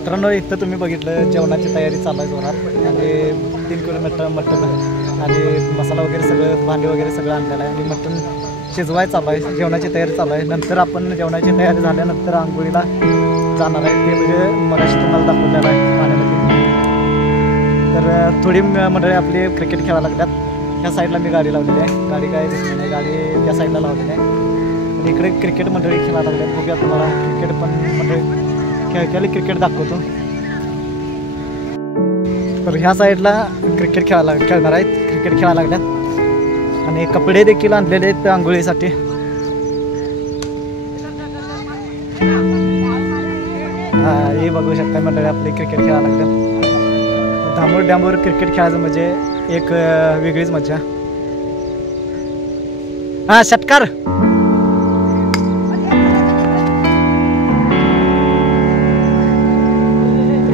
मित्रांनो इथं तुम्ही बघितलं जेवणाची तयारी चालू आहे जोरात आणि 3 किलोमीटर मटण आणि मसाला वगैरे सगळं भांडी वगैरे सगळं आणलेलं आहे आणि मटण शिजवायचं चालू आहे, जेवणाची तयारी चालू आहे। नंतर आपण जेवणाची तयारी झाल्यानंतर आंघोळीला जाणार आहे, ते म्हणजे मगाशी तुम्हाला दाखवलेलं आहे पाण्यामध्ये। तर थोडी मंडळी आपली क्रिकेट खेळायला लागतात। ह्या साईडला मी गाडी लावलेली आहे, गाडी काय दिसली नाही, गाडी त्या साईडला लावलेली आहे आणि इकडे क्रिकेट मंडळी खेळायला लागतात। बघूया तुम्हाला क्रिकेट पण मंडळी खेळलेली क्रिकेट दाखवतो। तर ह्या साईडला क्रिकेट खेळणार आहेत, क्रिकेट खेळायला लागल्यात आणि कपडे देखील आणलेले आहेत आंघोळीसाठी। हे बघू शकता मंडळी आपली क्रिकेट खेळायला लागल्यात। धामोड डॅमवर क्रिकेट खेळायचं म्हणजे एक वेगळीच मजा। हा षटकार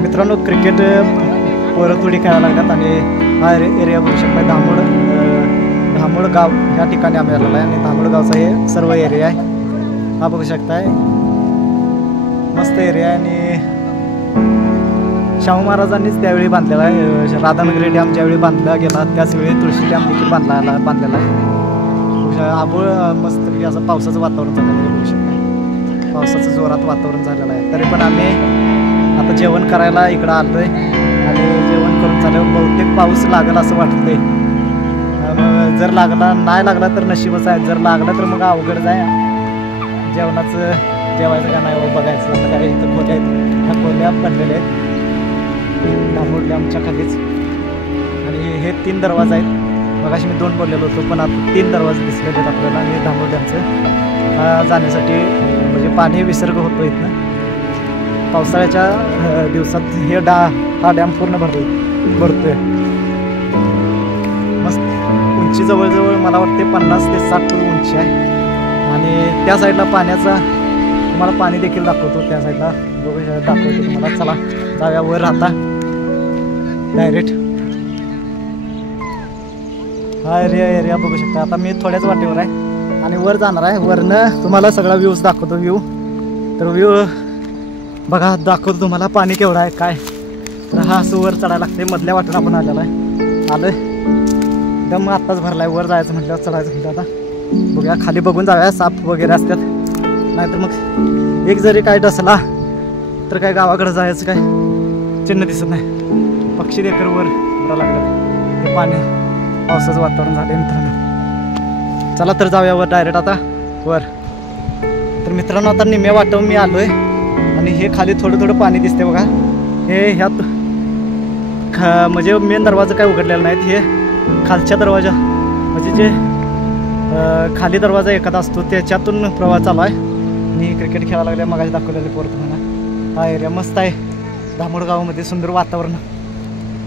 मित्रांनो, क्रिकेट पोरं थोडी खेळायला लागतात आणि हा एरिया बघू शकता धामोड गाव ह्या ठिकाणी आम्ही आलेलो आहे आणि धामोड गावचा हे सर्व एरिया आहे। हा बघू शकताय मस्त एरिया आहे आणि शाहू महाराजांनीच त्यावेळी बांधलेला आहे। राधानगरी डॅम ज्यावेळी बांधला गेला त्याचवेळी तुळशी डॅम देखील बांधलेला आहे। आबोळ मस्तपैकी असं पावसाचं वातावरण झालेलं आहे, बघू शकता पावसाचं जोरात वातावरण झालेलं आहे। तरी पण आम्ही आता जेवण करायला इकडं आलोय आणि जेवण करून झालं बहुतेक पाऊस लागेल असं वाटतंय। जर लागला नाही लागला तर नशीबच आहे, जर लागला तर मग अवघड आहे जेवणाचं, जेवायचं का नाही बघायचं। आता काय इथं खोल्या आहेत, ह्या खोल्या पडलेल्या आहेत धामोड डॅमच्या खालीच आणि हे 3 दरवाजे आहेत। मगाशी मी 2 बोललेलो होतो पण आता 3 दरवाजे दिसलेले आहेत आपल्याला आणि धामोड डॅमचं जाण्यासाठी म्हणजे पाणी विसर्ग होतो इथनं पावसाळ्याच्या दिवसात। हा डॅम पूर्ण भरतोय मस्त। उंची जवळजवळ मला वाटते 50 ते 60 फूट उंची आहे आणि त्या साईडला पाण्याचा तुम्हाला पाणी देखील दाखवतो, त्या साईडला बघू दाखवतो तुम्हाला। चला जाऊया वर आता डायरेक्ट। हा एरिया बघू शकता। आता मी थोड्याच वाटेवर आहे आणि वर जाणार आहे, वरनं तुम्हाला सगळा व्ह्यूज दाखवतो। तर व्ह्यू बघा दाखवतो तुम्हाला पाणी केवढं आहे काय। तर हा असं वर चढायला लागते, मधल्या वाटेवर आपण आलेला आहे, आलोय एकदम आत्ताच भरलाय। वर जायचं म्हटलं चढायचं म्हटलं आता बघूया खाली बघून जाऊया, साप वगैरे असतात नाहीतर मग एक जरी काय डसला तर काय गावाकडे जायचं काय चिन्ह दिसत नाही। पक्षी देखील वर भरायला लागतात, हे पाणी पावसाचं वातावरण झालं मित्रांनो। चला तर जाऊया वर डायरेक्ट आता वर। तर मित्रांनो आता निम्या वाटव मी आलोय आणि हे खाली थोडं पाणी दिसते बघा। हे ह्यात म्हणजे मेन दरवाजा काय उघडलेला नाहीत, हे खालच्या दरवाजा म्हणजे जे खाली दरवाजा एखादा असतो त्याच्यातून प्रवास चालू आहे आणि क्रिकेट खेळायला लागले मगाशी दाखवलेले पोरं तुम्हाला। हा एरिया मस्त आहे धामोड गावामध्ये, सुंदर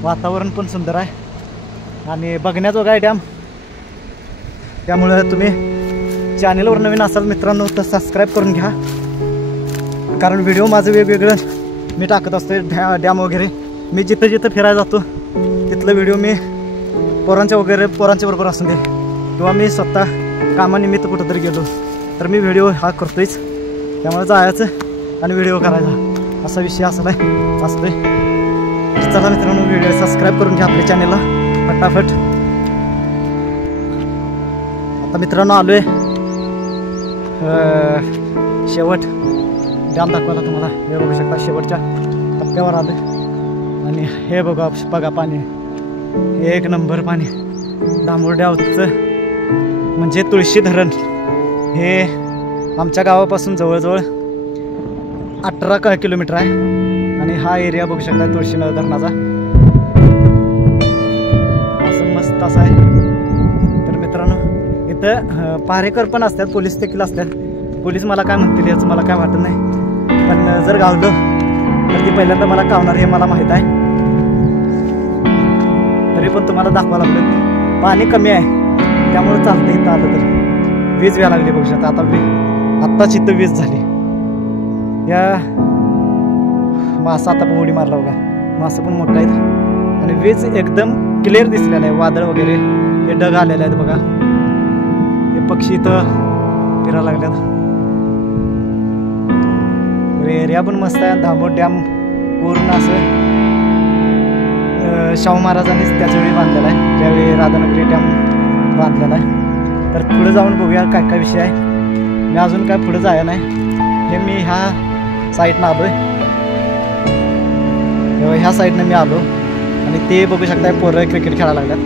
वातावरण पण सुंदर आहे आणि बघण्याजोगा आहे डॅम। त्यामुळे तुम्ही चॅनलवर नवीन असाल मित्रांनो तर सबस्क्राईब करून घ्या, कारण व्हिडिओ माझं वेगवेगळं मी टाकत असतो डॅम वगैरे। मी जिथं फिरायला जातो तिथलं व्हिडिओ मी पोरांच्या बरोबर असून दे किंवा मी स्वतः कामानिमित्त कुठंतरी गेलो तर मी व्हिडिओ हा करतोयच, त्यामुळे जायचं आणि व्हिडिओ करायचा असा विषय असतोय। चला मित्रांनो व्हिडिओ सबस्क्राईब करून घ्या आपल्या चॅनलला फटाफट। आता मित्रांनो आलोय शेवट डॅम दाखवायला तुम्हाला। हे बघू शकता शेवटच्या टप्प्यावर आलोय आणि हे बघा पाणी एक नंबर पाणी धामोड डॅमचं म्हणजे तुळशी धरण। हे आमच्या गावापासून जवळजवळ 18 किलोमीटर आहे आणि हा एरिया बघू शकता तुळशी धरणाचा असं मस्त असा आहे। तर मित्रांनो इथं पारेकर पण असतात, पोलीस देखील असतात। पोलीस मला काय म्हणतील याचं मला काय वाटत नाही, पण जर गावलं तर ती पहिल्यांदा मला कावणार हे मला माहीत आहे। तरी पण तुम्हाला दाखवावं लागलं, पाणी कमी आहे त्यामुळे चालतं इथं आलं तर। वीज व्हायला लागली बघू शकता, आत्ताच इथं वीज झाली। या मासा आता पण उडी मारला बघा, मासा पण मोठा आहेत आणि वीज एकदम क्लिअर दिसलेला आहे। वादळ वगैरे हे ढग आलेले आहेत बघा, हे पक्षी इथं फिरायला लागल्यात। एरिया पण मस्त आहे, धामोड डॅम पूर्ण असं शाहू महाराजांनीच त्याचवेळी बांधलेला आहे, ज्यावेळी राधानगरी डॅम बांधलेला आहे. तर पुढे जाऊन बघूया काय काय विषय आहे. मी अजून काय पुढे जाया नाही. हे मी ह्या साईडनं आलो आहे, ह्या साईडनं मी आलो आणि ते बघू शकताय पोरं क्रिकेट खेळायला लागल्यात.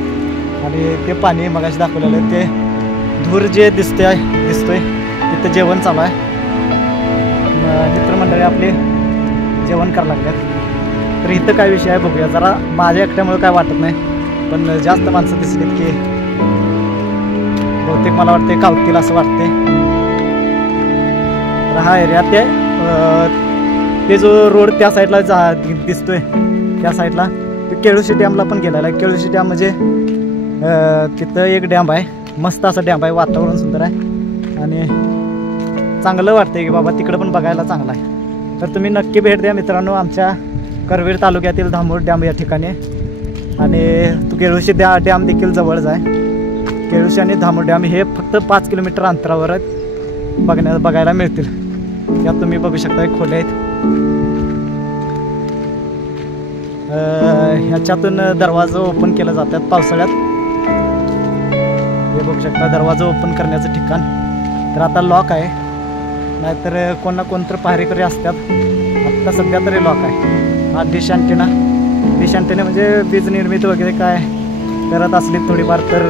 आणि ते पाणी मगाशी दाखवलेलं आहे, ते धूर जे दिसतोय तिथं जेवण चालू आहे. मित्रमंडळी आपले जेवण करायला लागल्यात. तर इथं काय विषय आहे बघूया. जरा माझ्या एकट्यामुळे काय वाटत नाही, पण जास्त माणसं दिसलीत की बहुतेक मला वाटते कावतील असं वाटते. तर हा एरिया ते जो रोड त्या साईडला दिसतोय त्या साईडला तो केळुशी डॅमला पण गेलेला आहे. केळुशी डॅम म्हणजे तिथं एक डॅम आहे, मस्त असा डॅम आहे, वातावरण सुंदर आहे आणि चांगलं वाटतंय की बाबा तिकडं पण बघायला चांगलं आहे. तर तुम्ही नक्की भेट द्या मित्रांनो आमच्या करवीर तालुक्यातील धामोर डॅम या ठिकाणी. आणि तो केळुशी डॅम देखील जवळच आहे. केळुशी आणि धामोर डॅम हे फक्त 5 किलोमीटर अंतरावर बघायला मिळतील. यात तुम्ही बघू शकता खोल्या आहेत. ह्याच्यातून दरवाजा ओपन केले जातात पावसाळ्यात. हे बघू शकता दरवाजा ओपन करण्याचं ठिकाण. तर आता लॉक आहे, नाहीतर कोण ना कोणतर पहारेकरी असतात. आत्ता सध्या तरी लॉक आहे. हा डिश अँटेना म्हणजे वीज निर्मिती वगैरे काय करत असली थोडीफार तर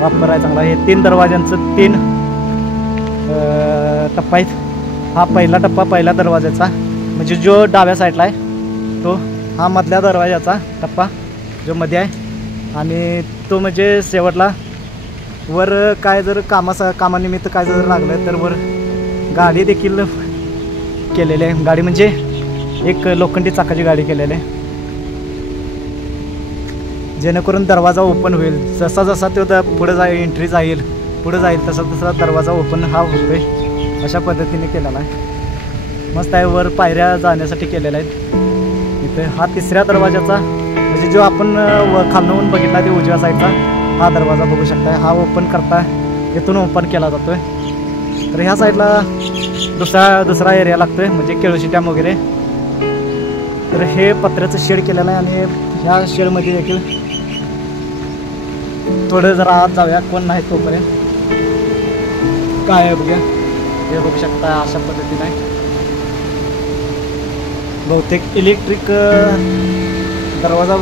वापर आहे चांगला. हे 3 दरवाजांचं 3 टप्पा आहेत. हा पहिला टप्पा पहिल्या दरवाजाचा म्हणजे जो डाव्या साईडला आहे तो, हा मधल्या दरवाजाचा टप्पा जो मध्ये आहे. आणि तो म्हणजे शेवटला वर काय जर कामानिमित्त काय जर लागलं तर वर गाडी देखील केलेली आहे. गाडी म्हणजे एक लोखंडी चाकाची गाडी केलेली आहे, जेणेकरून दरवाजा ओपन होईल. जसा जसा तो पुढे एंट्री पुढे जाईल तसा तसा दरवाजा ओपन हा होतोय. अशा पद्धतीने केलेला आहे. मस्त आहे. वर पायऱ्या जाण्यासाठी केलेल्या आहेत. इथे हा 3ऱ्या दरवाजाचा म्हणजे जो आपण खालून बघितला ते उजव्या साईडचा हा दरवाजा बघू शकता. हा ओपन करता इथून ओपन केला जातोय. तर ह्या साईडला दुसरा एरिया लागतोय म्हणजे केळुशी डॅम वगैरे. तर हे पत्र्याचं शेड केलेलं आहे आणि ह्या शेडमध्ये देखील थोडं जरा आत जाऊया, कोण नाही तोपर्यंत. काय आहे बघूया. हे बघू शकता अशा पद्धतीने आहे. बहुतेक इलेक्ट्रिक दरवाजा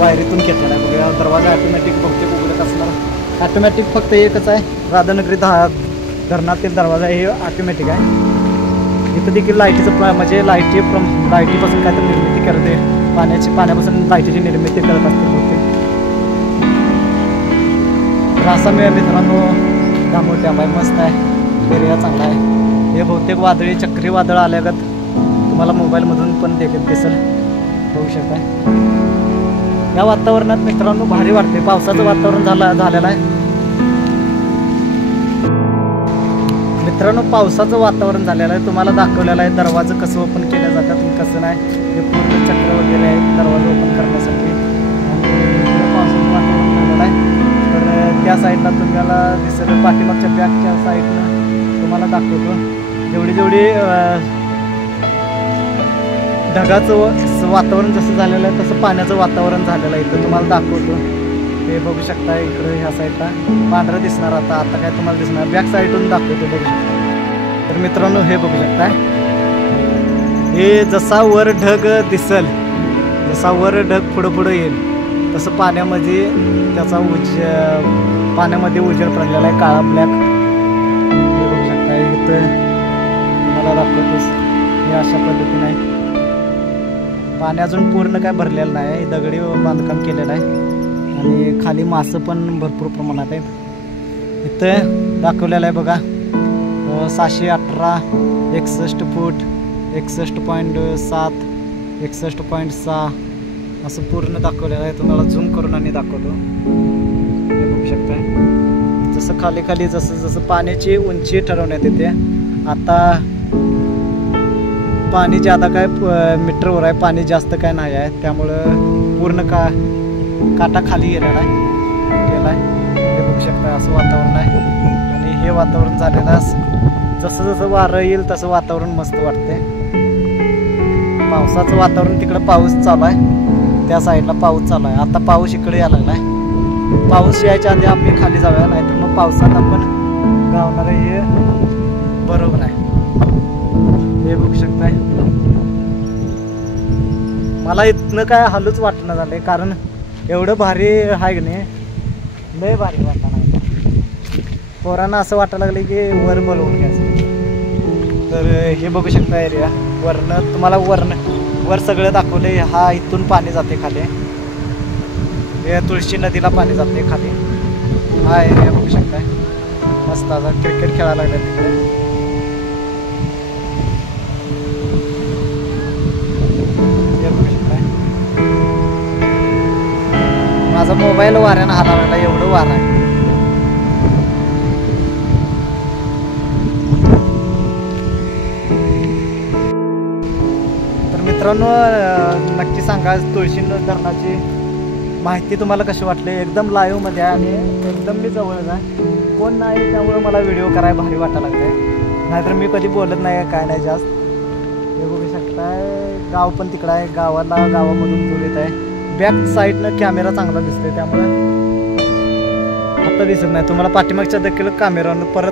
वायरीतून घेतलेला आहे. बघूया दरवाजा ॲटोमॅटिक बहुतेक उघडत असणार. ॲटोमॅटिक फक्त एकच आहे, राधानगरी धरणातील दरवाजा हे ऑटोमॅटिक आहे. इथं देखील लाईटीचं म्हणजे लाईटीपासून काहीतरी निर्मिती करते, पाण्यापासून लाईटीची निर्मिती करत असते बहुतेक. असा मित्रांनो धामोर डॅम आहे, मस्त आहे, एरिया चांगला आहे. हे बहुतेक चक्रीवादळ आल्यागत तुम्हाला मोबाईलमधून पण दिसेल, बघू शकता. या वातावरणात मित्रांनो भारी वाटते. पावसाचं वातावरण झालेलं आहे मित्रांनो, पावसाचं वातावरण झालेलं आहे. तुम्हाला दाखवलेलं आहे दरवाजे कसं ओपन केलं जातात आणि कसं नाही. हे पूर्ण चक्र वगैरे आहे दरवाजा ओपन करण्यासाठी. आणि पावसाचं वातावरण झालेलं आहे. तर त्या साईडला तुम्हाला दिसेल, पाठीमागच्या बॅकच्या साईडनं तुम्हाला दाखवतो. जेवढी ढगाचं वातावरण जसं झालेलं आहे तसं पाण्याचं वातावरण झालेलं आहे. इथं तुम्हाला दाखवतो. ते बघू शकता इकडं ह्या साईडला पांढरं दिसणार. आता काय तुम्हाला दिसणार, बॅक साईडून दाखवतो, बघू शकता. तर मित्रांनो हे बघू शकता, हे जसा वर ढग दिसल, जसा वर ढग पुढं येईल तसं पाण्यामध्ये त्याचा पाण्यामध्ये उजेड पडलेला आहे, काळा ब्लॅक. हे बघू शकता इथं तुम्हाला दाखवतोच. हे अशा पद्धतीने आहे. पाणी अजून पूर्ण काय भरलेलं नाही, दगडी बांधकाम केलेलं आहे आणि खाली मासं पण भरपूर प्रमाणात आहेत. इथं दाखवलेलं आहे बघा 618, 61 फूट, 61.7, 61.6 असं पूर्ण दाखवलेलं आहे. तुम्हाला झूम करून आणि दाखवतो, हे बघू शकता. जसं खाली जसं पाण्याची उंची ठरवण्यात येते. आता पाणी ज्यादा काय मीटरवर आहे, पाणी जास्त काय नाही आहे, त्यामुळं पूर्ण काटा खाली गेलेला आहे. हे बघू शकता असं वातावरण आहे. आणि हे वातावरण झालेलं जसं वारं येईल तसं वातावरण मस्त वाटते. पावसाचं वातावरण, तिकडं पाऊस चालू आहे, त्या साईडला पाऊस चालू आहे. आता पाऊस इकडे यायला लागलाय. पाऊस यायच्या आधी आम्ही खाली जाऊया, नाहीतर मग पावसात आपण गावणार हे बरोबर आहे. हे बघू शकताय. मला इथनं काय हालूच वाटणं झालंय, कारण एवढं भारी आहे की नाही, लय भारी वाटणार आहे. पोरांना असं वाटायला लागलं की वर बोलवून घ्यायचं. तर हे बघू शकता एरिया, वरनं तुम्हाला वर सगळं दाखवले. हा इथून पाणी जाते खाली, हे तुळशी नदीला पाणी जाते खाली. हा एरिया बघू शकताय. मस्त आता क्रिकेट खेळायला लागले तिकडे. हे बघू शकताय. माझा मोबाईल वाऱ्यानं हालायला लागला, एवढं वारं आहे. मित्रांनो, नक्की सांगा तुळशी धरणाची माहिती तुम्हाला कशी वाटली. एकदम लाईव्हमध्ये आहे आणि एकदम मी जवळच आहे, कोण नाही, त्यामुळे मला व्हिडिओ करायला भारी वाटायला लागते. नाहीतर मी कधी बोलत नाही, काय नाही जास्त. हे बघू शकताय. गाव पण तिकडं आहे, गावामधून दूर येत आहे. बॅक साईडनं कॅमेरा चांगला दिसतोय, त्यामुळे आता दिसत नाही तुम्हाला. पाठीमागच्या देखील कॅमेरानं परत